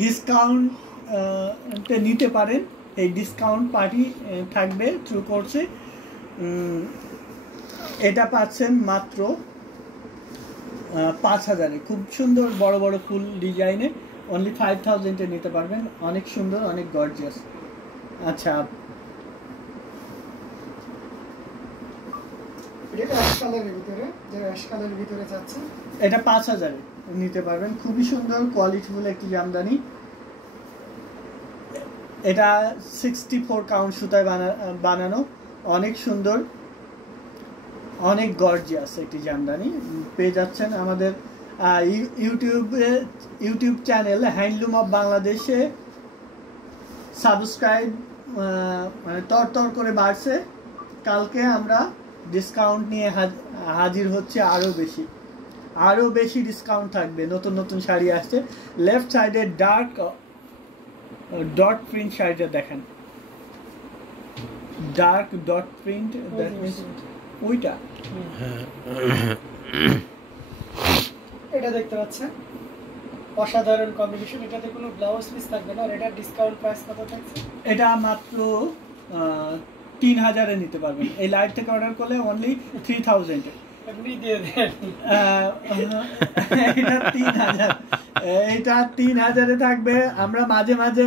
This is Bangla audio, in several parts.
ডিসকাউন্ট নিতে পারেন। এই ডিসকাউন্ট পার্টি থাকবে থ্রু কোর্সে। এটা পাচ্ছেন মাত্র 5000-এ, খুব সুন্দর বড় বড় ফুল ডিজাইনে, অনলি 5000-এ নিতে পারবেন। অনেক সুন্দর, অনেক গর্জিয়াস। আচ্ছা, এটা 5000-এ নিতে পারবেন, খুবই সুন্দর কোয়ালিটিফুল একটি জামদানি। এটা 64 কাউন্ট সুতায় বানানো, অনেক সুন্দর, অনেক গর্জিয়াস একটি জামদানি। পেয়ে যাচ্ছেন আমাদের ইউটিউব চ্যানেল হ্যান্ডলুম অফ বাংলাদেশে। সাবস্ক্রাইব মানে তর করে বাড়ছে। কালকে আমরা ডিসকাউন্ট নিয়ে হাজির হচ্ছে, আরও বেশি ডিসকাউন্ট থাকবে। নতুন নতুন শাড়ি আসছে। লেফট সাইডে ডার্ক ডট প্রিন্ট শাড়িটা দেখেন, dark dot print, that means ওইটা। এটা দেখতে পাচ্ছেন অসাধারণ কম্বিনেশন। এটাতে কোনো ব্লাউজ পিস থাকবে না। আর এটা ডিসকাউন্ট প্রাইস কত থাকছে? এটা মাত্র 3000-এ নিতে পারবেন। এই লাইভ থেকে অর্ডার করলে অনলি 3000-এ। এটা 3000, এটা 3000-এ থাকবে। আমরা মাঝে মাঝে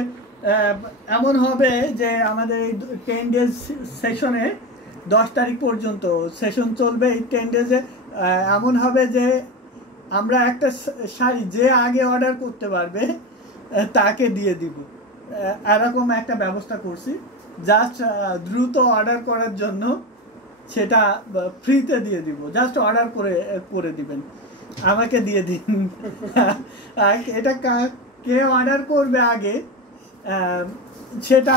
এমন হবে যে আমাদের এই 10 ডেজ সেশনে 10 তারিখ পর্যন্ত সেশন চলবে। এই 10 ডেজে এমন হবে যে আমরা একটা শাড়ি যে আগে অর্ডার করতে পারবে তাকে দিয়ে দিব, এরকম একটা ব্যবস্থা করছি। জাস্ট দ্রুত অর্ডার করার জন্য সেটা ফ্রিতে দিয়ে দিব। জাস্ট অর্ডার করে দিবেন, আমাকে দিয়ে দিন। এটা কে অর্ডার করবে আগে সেটা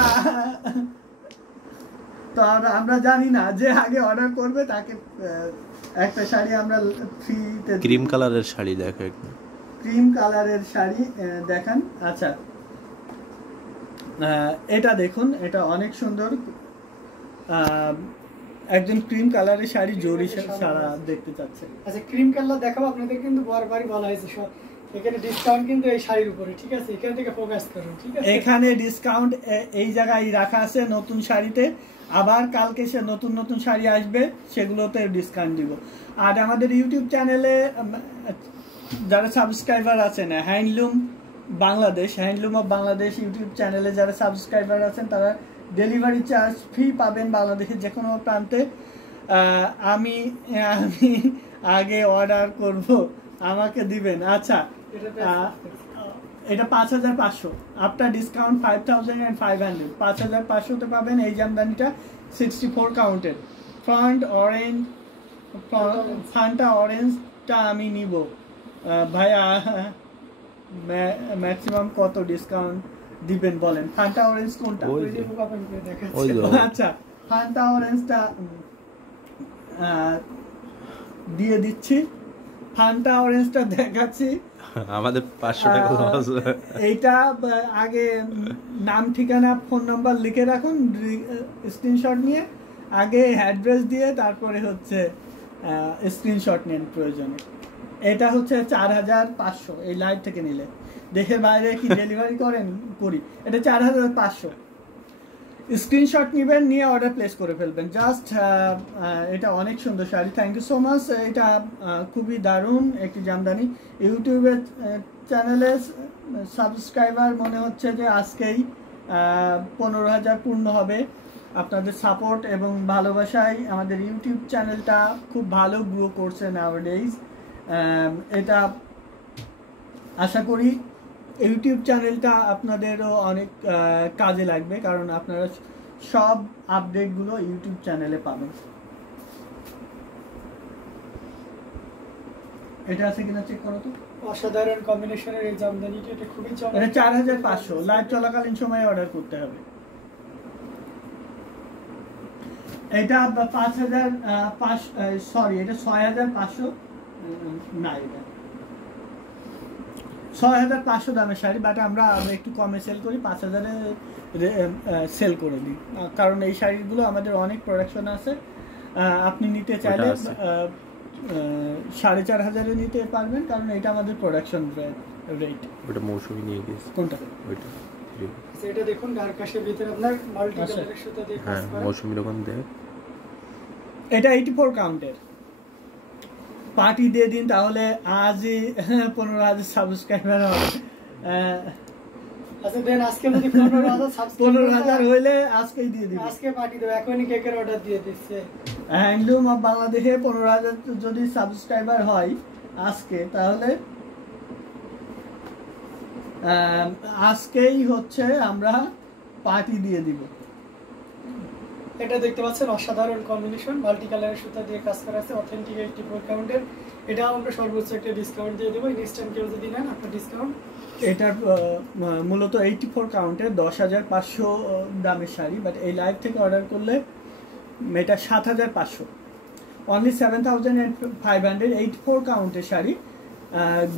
তো আমরা জানি না। যে আগে অর্ডার করবে তাকে একটা শাড়ি আমরা ফ্রিতে। ক্রিম কালারের শাড়ি দেখো, ক্রিম কালারের শাড়ি দেখান। আচ্ছা, এটা দেখুন, এটা অনেক সুন্দর। একজন ক্রিম কালারের শাড়ি জরি সারা দেখতে চাচ্ছে। আচ্ছা, ক্রিম কালার দেখাবো আপনাদের, কিন্তু বারবারই বলা হয়েছে এখানে ডিসকাউন্ট কিন্তু এই শাড়ির উপরে, ঠিক আছে? এখান থেকে ফোকাস করুন, ঠিক আছে? এখানে ডিসকাউন্ট এই জায়গায় রাখা আছে নতুন শাড়িতে। আবার কালকে সে নতুন নতুন শাড়ি আসবে, সেগুলোতে ডিসকাউন্ট দিব। আর আমাদের ইউটিউব চ্যানেলে যারা সাবস্ক্রাইবার আছেন, হ্যান্ডলুম অফ বাংলাদেশ ইউটিউব চ্যানেলে যারা সাবস্ক্রাইবার আছেন, তারা ডেলিভারি চার্জ ফ্রি পাবেন বাংলাদেশের যে কোনো প্রান্তে। আমি আগে অর্ডার করব, আমাকে দিবেন। আচ্ছা, এটা 5500, আফটার ডিসকাউন্ট 5500। 5500-তে পাবেন এই জামদানিটা, 64 কাউন্টের। ফ্রন্টটা অরেঞ্জটা আমি নিব ভাইয়া। ম্যাক্সিমাম কত ডিসকাউন্ট দিবেন বলেন? ফান্টা অরেঞ্জ কোনটা? আচ্ছা, ফান্টা অরেঞ্জটা দিয়ে দিচ্ছি। ফান্টা অরেঞ্জটা দেখাচ্ছি। আমাদের 500 টাকা লস। এইটা আগে নাম, ঠিকানা, ফোন নাম্বার লিখে রাখুন, স্ক্রিনশট নিয়ে। আগে অ্যাড্রেস দিয়ে তারপরে হচ্ছে স্ক্রিনশট নেন প্রয়োজনে। এটা হচ্ছে 4500 এই লাইভ থেকে নিলে। দেশের বাইরে কি ডেলিভারি করি। এটা 4500। স্ক্রিনশট নেবেন, নিয়ে অর্ডার প্লেস করে ফেলবেন। জাস্ট এটা অনেক সুন্দর sari. Thank you so much. এটা খুবই দারুণ একটি জামদানি। ইউটিউবের চ্যানেলে সাবস্ক্রাইবার মনে হচ্ছে যে আজকেই 15000 পূর্ণ হবে। আপনাদের সাপোর্ট এবং ভালোবাসায় আমাদের ইউটিউব চ্যানেলটা খুব ভালো গ্রো করছে নাওয়াডেজ। এটা আশা করি ইউটিউব চ্যানেলটা আপনাদেরও অনেক কাজে লাগবে, কারণ আপনারা সব আপডেটগুলো ইউটিউব চ্যানেলে পাবেন। এটা আছে কিনা চেক করো তো। অসাধারণ কম্বিনেশনের এই জামদানিটা, এটা খুবই চমৎকার। এটা 4500, লাইভ চলাকালীন সময়ে অর্ডার করতে হবে। এটা 5500, সরি, এটা 6500 না, এটা 6500 দামের শাড়ি, বাট আমরা একটু কমে সেল করি, 5000-এ সেল করে দিই। কারণ এই শাড়িগুলো আমাদের অনেক প্রোডাকশন আছে। আপনি নিতে চাইলে 4500-এ নিতে পারবেন, কারণ এটা আমাদের প্রোডাকশন রেট। ওটা মৌসুমী নিয়ে গেছে কোনটা? ওইটা আচ্ছা, এটা দেখুন ডার্ক আশের ভিতরে আপনার মাল্টি কালারের সুতা দিয়ে কাজ হ্যাঁ করা। মৌসুমী দোকান দেখ। এটা 84 কাউন্টের। পার্টি দিয়ে দিন তাহলে আজই 15,000 সাবস্ক্রাইবার হবে। আচ্ছা দেন আজকে যদি 15,000 সাবস্ক্রাইবার 15,000 হইলে আজকেই দিয়ে দিন। আজকে পার্টি দেব, এখনই কেকের অর্ডার দিয়ে দিচ্ছে। হ্যান্ডলুম অফ বাংলাদেশে 15,000 যদি সাবস্ক্রাইবার হয় আজকে, তাহলে আজকেই হচ্ছে আমরা পার্টি দিয়ে দিব। এটা দেখতে পাচ্ছেন অসাধারণ কম্বিনেশন, মাল্টি কালারের সুতা দিয়ে কাজ করা আছে, অথেন্টিক 84 কাউন্টের। এটা আমরা সর্বোচ্চ একটা ডিসকাউন্ট দিয়ে দেবো। ইনস্ট্যান্ট কেউ যদি নেন আপনার ডিসকাউন্ট। এটার মূলত 84 কাউন্টের 10,500 দামের শাড়ি, বাট এই লাইভ থেকে অর্ডার করলে এটা 7,500, অনলি 7,500। 84 কাউন্টের শাড়ি।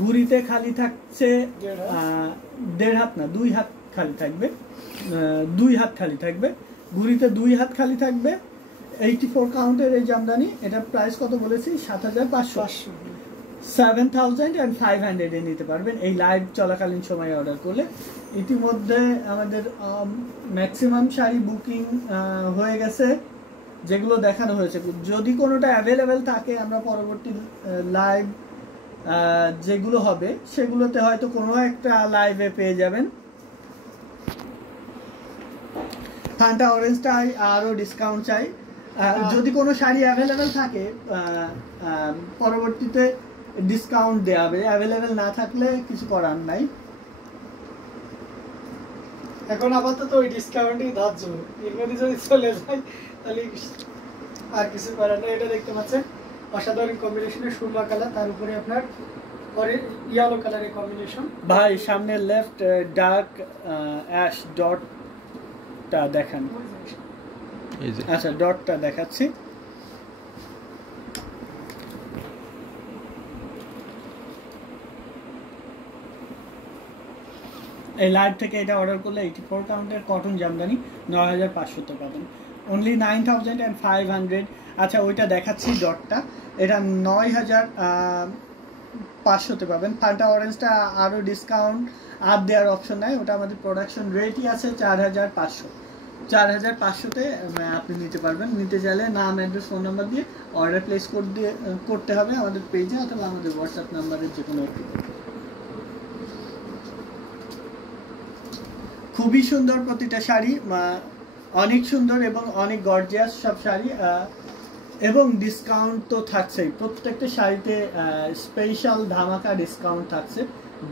গুড়িতে খালি থাকছে 1.5 হাত না 2 হাত খালি থাকবে, 2 হাত খালি থাকবে। গুড়িতে 2 হাত খালি থাকবে। 84 কাউন্টের এই জামদানি, এটা প্রাইস কত বলেছি? 7,500। 7,500 এ নিতে পারবেন এই লাইভ চলাকালীন সময় অর্ডার করলে। ইতিমধ্যে আমাদের ম্যাক্সিমাম শাড়ি বুকিং হয়ে গেছে, যেগুলো দেখানো হয়েছে। যদি কোনোটা অ্যাভেলেবেল থাকে আমরা পরবর্তী লাইভ যেগুলো হবে সেগুলোতে হয়তো কোনো একটা লাইভে পেয়ে যাবেন। ফান্টা অরেঞ্জটা আরও ডিসকাউন্ট চাই। যদি কোনো শাড়ি অ্যাভেলেবেল থাকে পরবর্তীতে ডিসকাউন্ট দেওয়া হবে, অ্যাভেলেবেল না থাকলে কিছু করার নাই। এখন আপাতত ওই ডিসকাউন্টই ধার্য, এর মধ্যে যদি চলে যায় তাহলে আর কিছু করার নেই। এটা দেখতে পাচ্ছেন অসাধারণ কম্বিনেশনের সুরমা কালার, তার উপরে আপনার পরে ইয়েলো কালারের কম্বিনেশন। ভাই সামনে লেফট ডার্ক অ্যাশ ডটটা দেখান। আচ্ছা ডটটা দেখাচ্ছি। এই লাইভ থেকে এটা অর্ডার করলে 84 কাউন্টের কটন জামদানি 9,500 পাবেন, অনলি 9,500। আচ্ছা ওইটা দেখাচ্ছি ডটটা, এটা 9,500 পাবেন। ফান্টা অরেঞ্জটা আরও ডিসকাউন্ট আর দেওয়ার অপশন নাই, ওটা আমাদের প্রোডাকশন রেটই আছে 4,500। 4,500-তে আপনি নিতে পারবেন। নিতে চাইলে নাম, অ্যাড্রেস, ফোন নাম্বার দিয়ে অর্ডার প্লেস করতে হবে আমাদের পেজে অথবা আমাদের হোয়াটসঅ্যাপ নাম্বারের যে কোনো একটি। খুবই সুন্দর প্রতিটা শাড়ি, অনেক সুন্দর এবং অনেক গর্জিয়াস সব শাড়ি, এবং ডিসকাউন্ট তো থাকছেই। প্রত্যেকটা শাড়িতে স্পেশাল ধামাকা ডিসকাউন্ট থাকছে।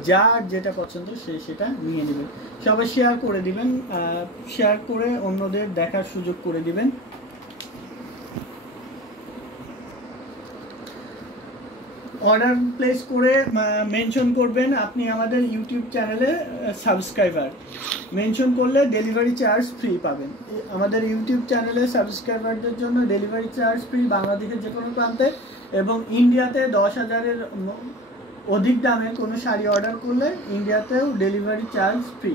যার যেটা পছন্দ সে সেটা নিয়ে নেবেন। সবাই শেয়ার করে দিবেন, শেয়ার করে অন্যদের দেখার সুযোগ করে দিবেন। অর্ডার প্লেস করে মেনশন করবেন আপনি আমাদের ইউটিউব চ্যানেলে সাবস্ক্রাইবার। মেনশন করলে ডেলিভারি চার্জ ফ্রি পাবেন। আমাদের ইউটিউব চ্যানেলে সাবস্ক্রাইবারদের জন্য ডেলিভারি চার্জ ফ্রি বাংলাদেশের যে কোনো প্রান্তে, এবং ইন্ডিয়াতে 10,000-এর অধিক দামে কোনো শাড়ি অর্ডার করলে ইন্ডিয়াতেও ডেলিভারি চার্জ ফ্রি।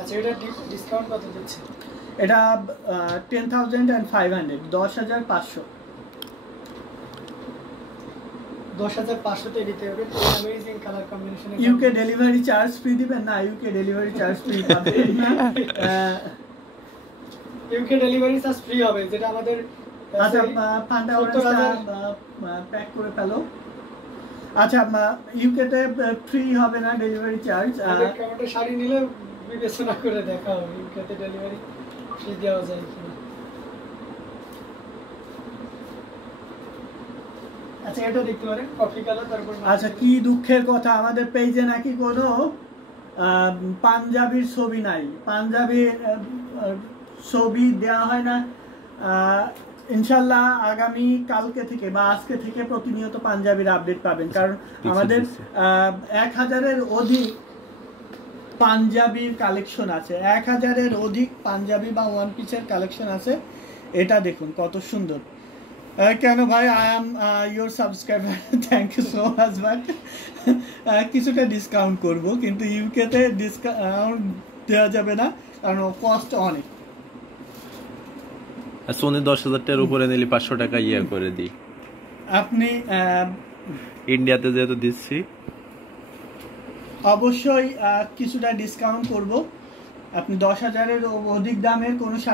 আচ্ছা এটা ডিসকাউন্ট কত দিচ্ছে? এটা 10,500, 10,500। 10,500-তে দিতে হবে। Amazing colour combination. UK delivery charge free দিবেন না? ইউকে ডেলিভারি চার্জ ফ্রি পাবেন না। ইউকে ডেলিভারি চার্জ ফ্রি হবে, যেটা আমাদের। আচ্ছা ফান্টা অরেঞ্জটা প্যাক করে ফেলো। আচ্ছা ইউকেতে ফ্রি হবে না ডেলিভারি চার্জ। আমাদের শাড়ি নিলে বিবেচনা করে দেখা হবে ইউকেতে ডেলিভারি ফ্রি দেওয়া যায় কিনা। আচ্ছা এটা দেখতে পারেন কফি কালার। তারপর আচ্ছা কি দুঃখের কথা, আমাদের পেজে নাকি কোনো পাঞ্জাবির ছবি নাই, পাঞ্জাবির ছবি দেওয়া হয় না। ইনশাল্লাহ আগামী কালকে থেকে বা আজকে থেকে প্রতিনিয়ত পাঞ্জাবির আপডেট পাবেন, কারণ আমাদের 1,000-এর অধিক পাঞ্জাবির কালেকশন আছে। 1,000-এর অধিক পাঞ্জাবি বা ওয়ান পিসের কালেকশন আছে। এটা দেখুন কত সুন্দর। কেন ভাই, I am your subscriber, thank you so much. But কিছুটা ডিসকাউন্ট করব, কিন্তু ইউকেতে ডিসকাউন্ট দেওয়া যাবে না কারণ কস্ট অনেক। সোনি 10,000 টাকার উপরে নিলে 500 টাকা ইয়ে করে দিই। আপনি ইন্ডিয়াতে যেহেতু দিচ্ছি অবশ্যই কিছুটা ডিসকাউন্ট করব। আপনি 10,000-এর অধিক দামের কোনো